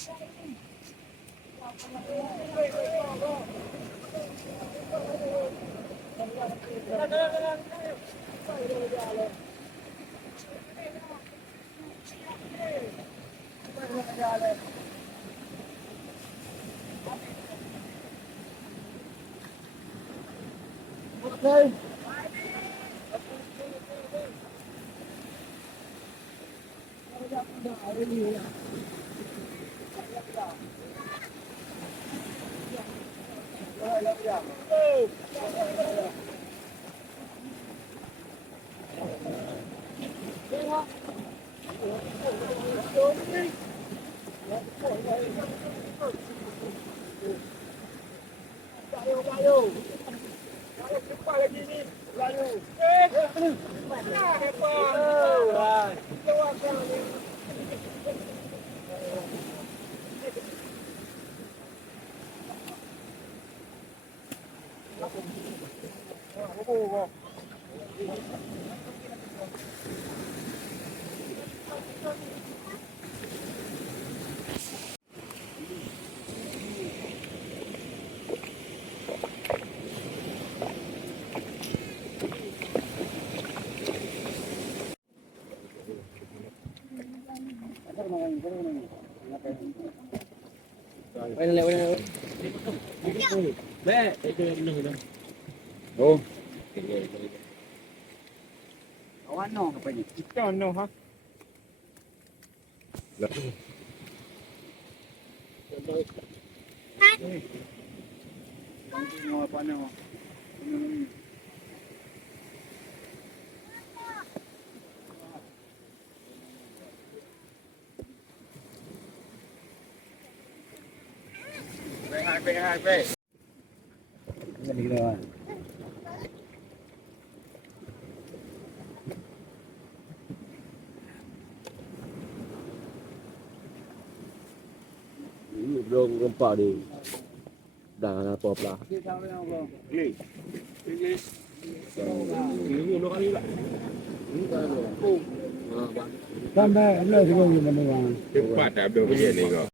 Okay. Oh, awan no apa ni? Ikan no ha. No apa no. Hai. Jadi kita. Ini belum rempah ni. Dah apa pula. Okey. Ini dua kali lah. Ini dah dua. Sampai belah juga mana bang. Cepat dah habis ni kau.